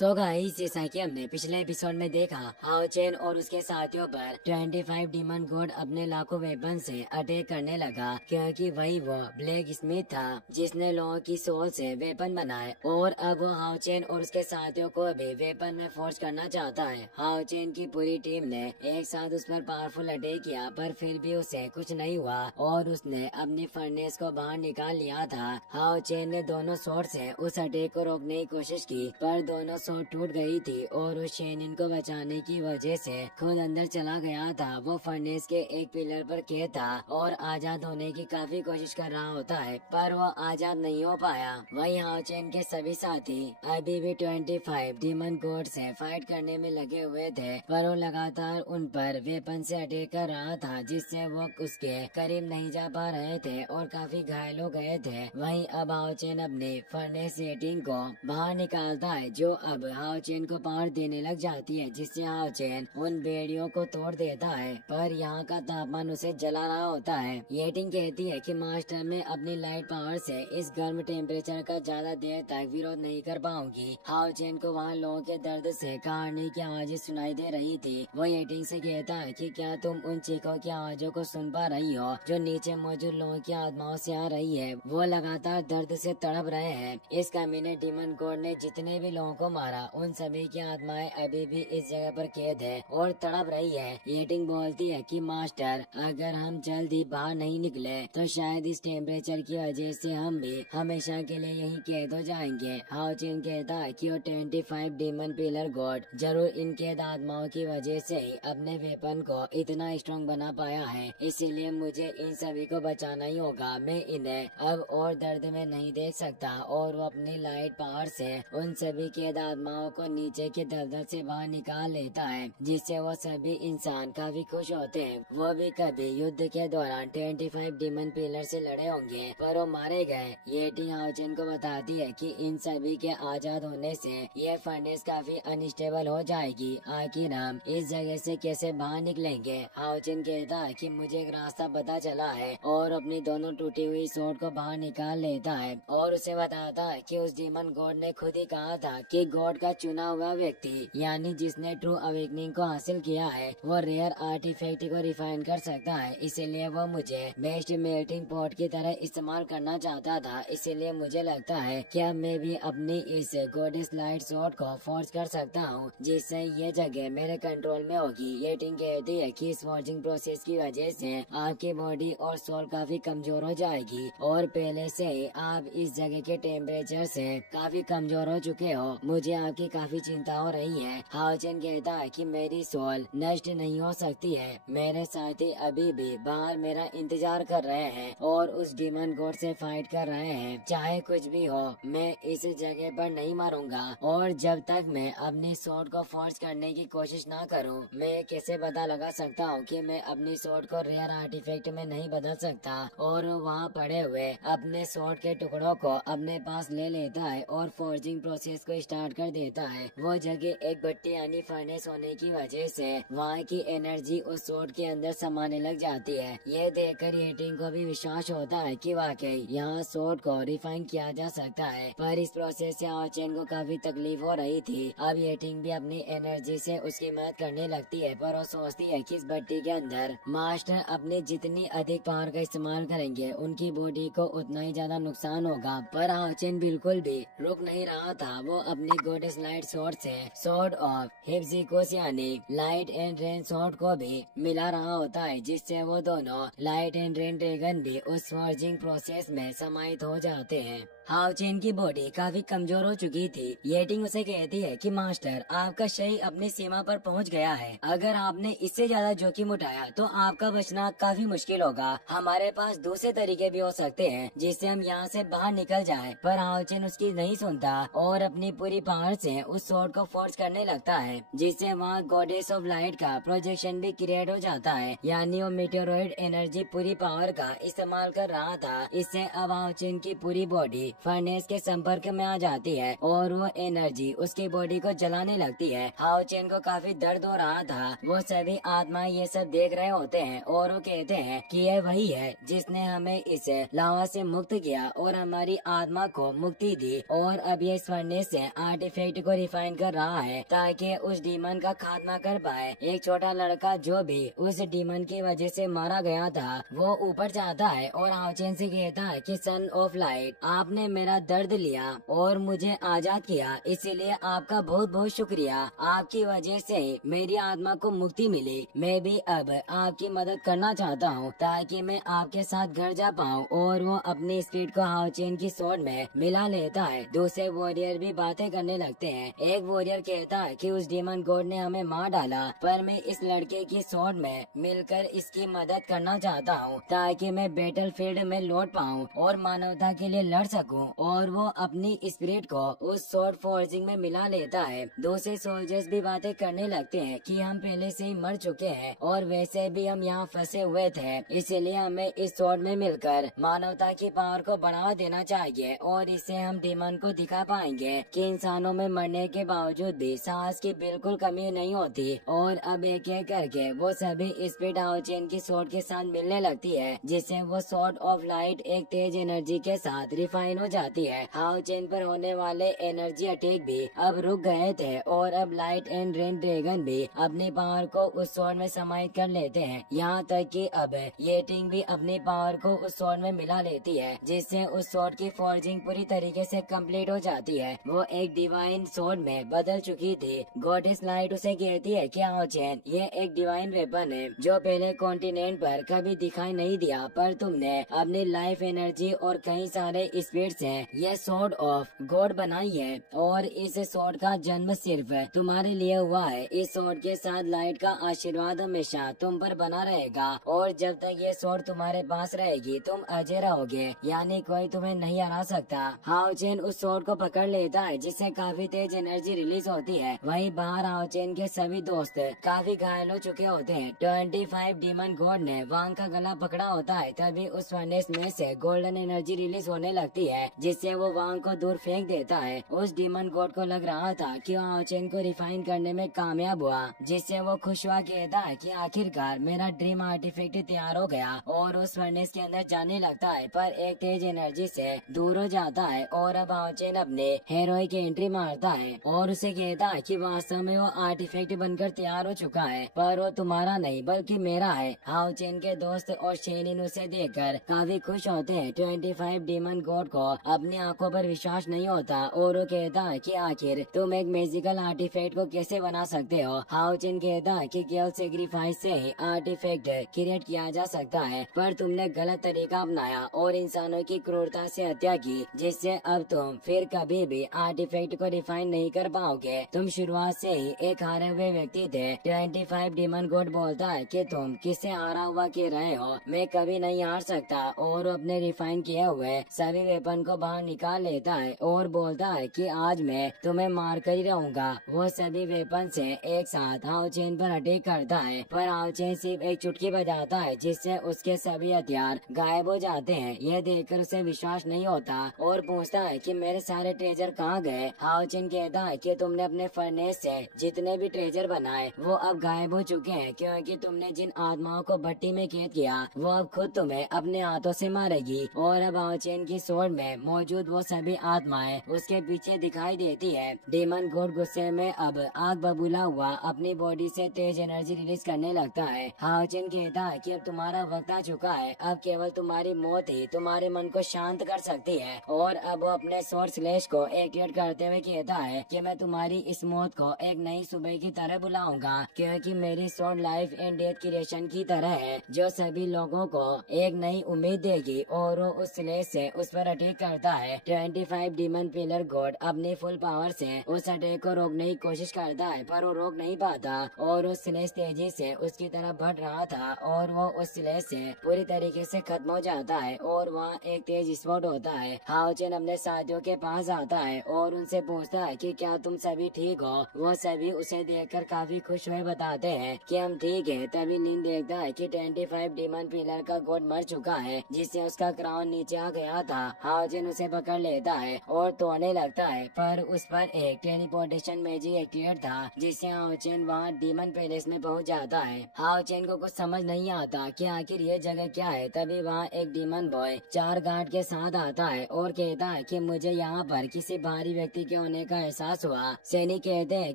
So guys, जैसा कि हमने पिछले एपिसोड में देखा, हाओ चेन और उसके साथियों पर 25 डीमन गॉड अपने लाखों वेपन से अटैक करने लगा, क्योंकि वही वो ब्लैक स्मिथ था जिसने लोगों की सोल से वेपन बनाए और अब वो हाओ चेन और उसके साथियों को भी वेपन में फोर्स करना चाहता है। हाओ चेन की पूरी टीम ने एक साथ उस पर पावरफुल अटैक किया, पर फिर भी उसे कुछ नहीं हुआ और उसने अपनी फर्नेस को बाहर निकाल लिया था। हाओ चेन ने दोनों स्वॉर्ड से उस अटैक को रोकने की कोशिश की, पर दोनों स्वॉर्ड टूट गई थी और उस शेनिन को बचाने की वजह से खुद अंदर चला गया था। वो फर्नेस के एक पिलर पर कैद था और आजाद होने की काफी कोशिश कर रहा होता है, पर वो आजाद नहीं हो पाया। वही हाओ चेन के सभी साथी अभी भी 25 डीमन गॉड से फाइट करने में लगे हुए थे, पर वो लगातार उन पर वेपन से अटैक कर रहा था, जिससे वो उसके करीब नहीं जा पा रहे थे और काफी घायल हो गए थे। वहीं अब हाओ चेन अपनी फर्नेस रेटिंग को बाहर निकालता है, जो अब हाओ चेन को पावर देने लग जाती है, जिससे हाओ चेन उन बेड़ियों को तोड़ देता है, पर यहाँ का तापमान उसे जला रहा होता है। येटिंग कहती है कि मास्टर में अपनी लाइट पावर से इस गर्म टेम्परेचर का ज्यादा देर तक विरोध नहीं कर पाऊंगी। हाओ चेन को वहाँ लोगों के दर्द से कहानी की आवाजें सुनाई दे रही थी। वो येटिंग से कहता है कि क्या तुम उन चीखों की आवाजों को सुन पा रही हो जो नीचे मौजूद लोगों की आत्माओं से आ रही है? वो लगातार दर्द से तड़प रहे हैं। इस कमीने डीमन गॉड ने जितने भी लोगों को मारा, उन सभी की आत्माएं अभी भी इस जगह पर कैद है और तड़प रही है। येटिंग बोलती है कि मास्टर, अगर हम जल्द ही बाहर नहीं निकले तो शायद इस टेम्परेचर की वजह से हम भी हमेशा के लिए यहीं कैद हो जाएंगे। हाओ चेन कहता है कि वो 25 डीमन पिलर गॉड जरूर इन कैद आत्माओं की वजह से ही अपने वेपन को इतना स्ट्रॉन्ग बना पाया है, इसीलिए मुझे इन सभी को बचाना ही होगा। मैं इन्हें अब और दर्द में नहीं देख सकता। और वो अपनी लाइट पावर से उन सभी कैद आत्माओं को नीचे के दलदल से बाहर निकाल लेता है, जिससे वो सभी इंसान काफी खुश होते हैं। वो भी कभी युद्ध के दौरान 25 डीमन पिलर से लड़े होंगे, पर वो मारे गए। येटिंग हाओ चेन को बताती है कि इन सभी के आजाद होने से ये फर्नेस काफी अनस्टेबल हो जाएगी। आखिर हम इस जगह से कैसे बाहर निकलेंगे? हाओ चेन कहता है कि मुझे एक रास्ता पता चला है और अपनी दोनों टूटी हुई स्वॉर्ड को बाहर निकाल लेता है और उसे बताता है कि उस डीमन गॉड ने खुद ही कहा था कि गॉड का चुना हुआ व्यक्ति, यानी जिसने ट्रू अवेकनिंग को हासिल किया है, वो रेयर आर्टिफैक्ट को रिफाइन कर सकता है। इसीलिए वो मुझे बेस्ट मेल्टिंग पॉट की तरह इस्तेमाल करना चाहता था। इसीलिए मुझे लगता है कि अब मैं भी अपनी इस गॉडेस लाइट स्वॉर्ड को फोर्स कर सकता हूँ, जिससे ये जगह मेरे कंट्रोल में होगी। येटिंग कहती है कि इस फॉर्जिंग प्रोसेस की वजह से आपकी बॉडी और सोल काफी कमजोर हो जाएगी और पहले से ही आप इस जगह के टेम्परेचर से काफी कमजोर हो चुके हो। मुझे आपकी काफी चिंता हो रही है। हाओ चेन कहता है कि मेरी सोल नष्ट नहीं हो सकती है। मेरे साथी अभी भी बाहर मेरा इंतजार कर रहे हैं और उस डीमन गॉड से फाइट कर रहे हैं। चाहे कुछ भी हो, मैं इस जगह पर नहीं मरूंगा और जब तक मैं अपनी स्वॉर्ड को फोर्स करने की कोशिश ना करूं, मैं कैसे पता लगा सकता हूं कि मैं अपनी स्वॉर्ड को रेयर आर्टिफैक्ट में नहीं बदल सकता? और वहाँ पड़े हुए अपने स्वॉर्ड के टुकड़ों को अपने पास ले लेता है और फोर्जिंग प्रोसेस को स्टार्ट कर देता है। वो जगह एक भट्टी यानी फर्नेस होने की वजह से वहाँ की एनर्जी उस स्वॉर्ड के अंदर समाने लग जाती है। ये देखकर येटिंग को भी विश्वास होता है कि वाकई यहाँ स्वॉर्ड को रिफाइन किया जा सकता है, पर इस प्रोसेस से हाओ चेन को काफी तकलीफ हो रही थी। अब येटिंग भी अपनी एनर्जी से उसकी मदद करने लगती है, पर वो सोचती है कि इस भट्टी के अंदर मास्टर अपने जितनी अधिक पावर का इस्तेमाल करेंगे, उनकी बॉडी को उतना ही ज्यादा नुकसान होगा। पर हाओ चेन बिल्कुल भी रुक नहीं रहा था। वो अपनी गॉडेस लाइट स्वॉर्ड से स्वॉर्ड ऑफ हिप्सिकोस यानी लाइट एंड रेन स्वॉर्ड को भी मिला रहा होता है, जिससे वो दोनों लाइट एंड रेन ड्रैगन भी उस फॉर्जिंग प्रोसेस में समाहित हो जाते हैं। हाओ चेन की बॉडी काफी कमजोर हो चुकी थी। येटिंग उसे कहती है कि मास्टर, आपका शरीर अपनी सीमा पर पहुंच गया है। अगर आपने इससे ज्यादा जोखिम उठाया तो आपका बचना काफी मुश्किल होगा। हमारे पास दूसरे तरीके भी हो सकते हैं जिससे हम यहाँ से बाहर निकल जाएं। पर हाओ चेन उसकी नहीं सुनता और अपनी पूरी पावर से उस स्वॉर्ड को फोर्स करने लगता है, जिससे वहाँ गॉडेस ऑफ लाइट का प्रोजेक्शन भी क्रिएट हो जाता है, यानी वो मीटेरोइड एनर्जी पूरी पावर का इस्तेमाल कर रहा था। इससे अब हाओ चेन की पूरी बॉडी फर्नेस के संपर्क में आ जाती है और वो एनर्जी उसकी बॉडी को जलाने लगती है। हाओ चेन को काफी दर्द हो रहा था। वो सभी आत्मा ये सब देख रहे होते हैं और वो कहते हैं कि यह वही है जिसने हमें इस लावा से मुक्त किया और हमारी आत्मा को मुक्ति दी, और अब ये फर्नेस से आर्टिफैक्ट को रिफाइन कर रहा है ताकि उस डीमन का खात्मा कर पाए। एक छोटा लड़का जो भी उस डीमन की वजह से मारा गया था वो ऊपर जाता है और हाओ चेन से कहता है कि सन ऑफ लाइट, आपने मेरा दर्द लिया और मुझे आजाद किया, इसीलिए आपका बहुत बहुत शुक्रिया। आपकी वजह से मेरी आत्मा को मुक्ति मिली। मैं भी अब आपकी मदद करना चाहता हूँ ताकि मैं आपके साथ घर जा पाऊँ। और वो अपनी स्पीड को हाओ चेन की स्वॉर्ड में मिला लेता है। दूसरे वॉरियर भी बातें करने लगते हैं। एक वॉरियर कहता है कि उस डीमन गॉड ने हमें मार डाला, पर मैं इस लड़के की स्वॉर्ड में मिलकर इसकी मदद करना चाहता हूँ ताकि मैं बैटल फील्ड में लौट पाऊँ और मानवता के लिए लड़ सकूँ। और वो अपनी स्पिरिट को उस स्वॉर्ड फोर्जिंग में मिला लेता है। दूसरे सोल्जर्स भी बातें करने लगते हैं कि हम पहले से ही मर चुके हैं और वैसे भी हम यहाँ फंसे हुए थे, इसीलिए हमें इस स्वॉर्ड में मिलकर मानवता की पावर को बढ़ावा देना चाहिए और इससे हम डीमन को दिखा पाएंगे कि इंसानों में मरने के बावजूद भी साहस की बिल्कुल कमी नहीं होती। और अब एक एक करके वो सभी स्पीड हाओ चेन की स्वॉर्ड के साथ मिलने लगती है, जिससे वो स्वॉर्ड ऑफ लाइट एक तेज एनर्जी के साथ रिफाइन हो जाती है। हाओ चेन पर होने वाले एनर्जी अटैक भी अब रुक गए थे और अब लाइट एंड रेन ड्रैगन भी अपनी पावर को उस स्वॉर्ड में समाहित कर लेते हैं। यहाँ तक कि अब येटिंग भी अपनी पावर को उस स्वॉर्ड में मिला लेती है, जिससे उस स्वॉर्ड की फॉर्जिंग पूरी तरीके से कंप्लीट हो जाती है। वो एक डिवाइन स्वॉर्ड में बदल चुकी थी। गॉडेस लाइट उसे कहती है कि हाओ चेन, ये एक डिवाइन वेपन है जो पहले कॉन्टिनेंट पर कभी दिखाई नहीं दिया, पर तुमने अपनी लाइफ एनर्जी और कई सारे स्पीड से ये स्वॉर्ड ऑफ गॉड बनाई है और इस स्वॉर्ड का जन्म सिर्फ तुम्हारे लिए हुआ है। इस स्वॉर्ड के साथ लाइट का आशीर्वाद हमेशा तुम पर बना रहेगा और जब तक ये स्वॉर्ड तुम्हारे पास रहेगी तुम अजय रहोगे, यानी कोई तुम्हें नहीं हरा सकता। हाओ चेन उस स्वॉर्ड को पकड़ लेता है जिससे काफी तेज एनर्जी रिलीज होती है। वहीं बाहर हाओ चेन के सभी दोस्त काफी घायल हो चुके होते हैं। 25 डीमन गॉड ने वांग का गला पकड़ा होता है। तभी उस फर्नेस में से गोल्डन एनर्जी रिलीज होने लगती है, जिससे वो वांग को दूर फेंक देता है। उस डीमन गॉड को लग रहा था कि हाओ चेन को रिफाइन करने में कामयाब हुआ, जिससे वो खुश हुआ कहता है कि आखिरकार मेरा ड्रीम आर्टिफैक्ट तैयार हो गया और उस फर्नेस के अंदर जाने लगता है, पर एक तेज एनर्जी से दूर हो जाता है। और अब हाओ चेन अपने हेरोइक एंट्री मारता है और उसे कहता है कि वास्तव में वो आर्टिफैक्ट बनकर तैयार हो चुका है, पर वो तुम्हारा नहीं बल्कि मेरा है। हाओ चेन के दोस्त और शेनिन उसे देखकर काफी खुश होते हैं। 25 डीमन गॉड को अपनी आंखों पर विश्वास नहीं होता और वो कहता है कि आखिर तुम एक मैजिकल आर्टिफैक्ट को कैसे बना सकते हो। हाओ चेन कहता है कि केवल सेक्रीफाइस से ही आर्टिफैक्ट क्रिएट किया जा सकता है, पर तुमने गलत तरीका अपनाया और इंसानों की क्रूरता से हत्या की, जिससे अब तुम फिर कभी भी आर्टिफैक्ट को रिफाइन नहीं कर पाओगे। तुम शुरुआत से ही एक हारे हुए व्यक्ति थे। 25 डीमन गॉड बोलता है कि तुम किससे हारा हुआ कह रहे हो, मैं कभी नहीं हार सकता। और अपने रिफाइन किए हुए सभी वेपन को बाहर निकाल लेता है और बोलता है कि आज मैं तुम्हें मार कर ही रहूंगा। वो सभी वेपन से एक साथ हाओ चेन पर अटैक करता है, पर हाओ चेन सिर्फ एक चुटकी बजाता है जिससे उसके सभी हथियार गायब हो जाते हैं। यह देखकर उसे विश्वास नहीं होता और पूछता है कि मेरे सारे ट्रेजर कहाँ गए। हाओ चेन कहता है कि तुमने अपने फर्नेस से जितने भी ट्रेजर बनाए वो अब गायब हो चुके हैं, क्योंकि तुमने जिन आत्माओं को भट्टी में कैद किया वो अब खुद तुम्हें अपने हाथों से मारेगी। और अब हाओ चेन की स्वॉर्ड में मौजूद वो सभी आत्माएं उसके पीछे दिखाई देती है। डीमन गॉड गुस्से में अब आग बबूला हुआ अपनी बॉडी से तेज एनर्जी रिलीज करने लगता है। हाओ चेन कहता है कि अब तुम्हारा वक्त आ चुका है, अब केवल तुम्हारी मौत ही तुम्हारे मन को शांत कर सकती है। और अब वो अपने स्वॉर्ड स्लैश को एक्टिवेट करते हुए कहता है कि मैं तुम्हारी इस मौत को एक नई सुबह की तरह बुलाऊंगा, क्योंकि मेरी sword life and death creation की तरह है जो सभी लोगों को एक नई उम्मीद देगी। और वो उस स्लैश से उस पर अटैक करता है। 25 डीमन पिलर गॉड अपनी फुल पावर से उस अटैक को रोकने की कोशिश करता है, पर वो रोक नहीं पाता और उस स्लैश तेजी से उसकी तरफ बढ़ रहा था और वो उस स्लैश से पूरी तरीके से खत्म हो जाता है और वहाँ एक तेज स्पॉट होता है। हाओ चेन अपने साथियों के पास आता है और उनसे पूछता है कि क्या तुम सभी ठीक हो। वो सभी उसे देखकर काफी खुश हुए बताते हैं कि हम ठीक है। तभी लिन देखता है कि 25 डीमन पिलर का गॉड मर चुका है, जिससे उसका क्राउन नीचे आ गया था। हाओ हाओ चेन उसे पकड़ लेता है और तोड़ने लगता है, पर उस पर एक टेलीपोर्टेशन मैजिक एक्टिवेट था जिससे हाओ चेन वहाँ डीमन पैलेस में पहुँच जाता है। हाओ चेन को कुछ समझ नहीं आता कि आखिर ये जगह क्या है। तभी वहाँ एक डीमन बॉय 4 गार्ड के साथ आता है और कहता है कि मुझे यहाँ पर किसी बाहरी व्यक्ति के होने का एहसास हुआ। सैनी कहते हैं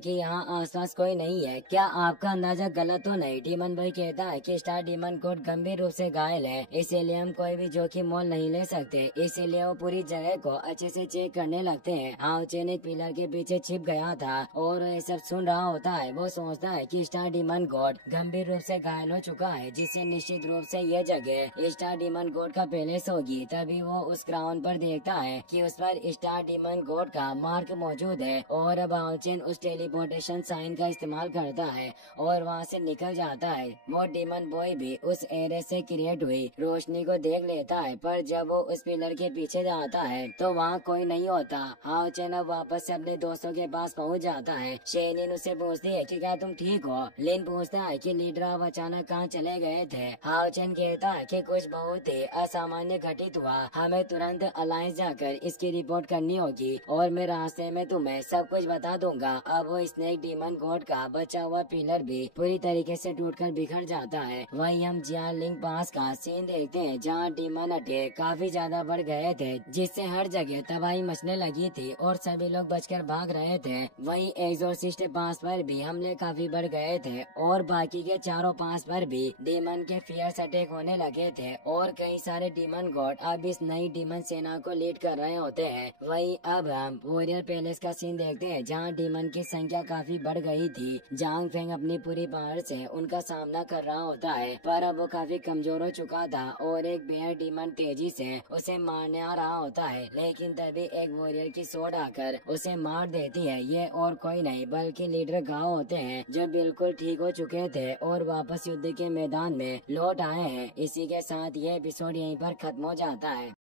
कि यहाँ आसपास कोई नहीं है, क्या आपका अंदाजा गलत तो नहीं? डीमन बॉय कहता है कि स्टार डीमन कोड गंभीर रूप से घायल है, इसीलिए हम कोई भी जोखिम मोल नहीं ले सकते। इसीलिए वो पूरी जगह को अच्छे से चेक करने लगते हैं। हाओ चेन एक पिलर के पीछे छिप गया था और ये सब सुन रहा होता है। वो सोचता है कि स्टार डीमन गॉड गंभीर रूप से घायल हो चुका है, जिससे निश्चित रूप से ये जगह स्टार डीमन गॉड का पैलेस होगी। तभी वो उस ग्राउंड पर देखता है कि उस पर स्टार डीमन गॉड का मार्क मौजूद है और अब हाओ चेन उस टेलीपोर्टेशन साइन का इस्तेमाल करता है और वहाँ से निकल जाता है। वो डीमन बॉय भी उस एरिया से क्रिएट हुई रोशनी को देख लेता है, पर जब वो उस पिलर के पीछे जाता है तो वहाँ कोई नहीं होता। हाओ चेन अब वापस से अपने दोस्तों के पास पहुँच जाता है। शेनिन उससे पूछती है कि क्या तुम ठीक हो? लिन पूछता है कि लीडर अब अचानक कहाँ चले गए थे? हाओ चेन कहता है कि कुछ बहुत ही असामान्य घटित हुआ, हमें तुरंत अलायंस जाकर इसकी रिपोर्ट करनी होगी और मैं रास्ते में तुम्हें सब कुछ बता दूंगा। अब वो स्नेक डीमन गॉड का बचा हुआ पिलर भी पूरी तरीके से टूटकर बिखर जाता है। वही हम जियालिंग पास का सीन देखते हैं जहाँ डीमन अटैक काफी ज्यादा बढ़ गए थे, जिससे हर जगह तबाही मचने लगी थी और सभी लोग बचकर भाग रहे थे। वही एक्सोर्सिस्ट पास पर भी हमले काफी बढ़ गए थे और बाकी के चारों पास पर भी डीमन के फियर्स अटैक होने लगे थे और कई सारे डीमन गॉड अब इस नई डीमन सेना को लीड कर रहे होते हैं। वही अब हम वॉरियर पैलेस का सीन देखते हैं जहाँ डीमन की संख्या काफी बढ़ गई थी। जांग फेंग अपनी पूरी पावर से उनका सामना कर रहा होता है, पर अब वो काफी कमजोर हो चुका था और एक बेयर डीमन तेजी से उसे मारने आ रहा होता है, लेकिन तभी एक वॉरियर की सोड आकर उसे मार देती है। ये और कोई नहीं बल्कि लीडर गाओ होते हैं जो बिल्कुल ठीक हो चुके थे और वापस युद्ध के मैदान में लौट आए हैं। इसी के साथ ये एपिसोड यहीं पर खत्म हो जाता है।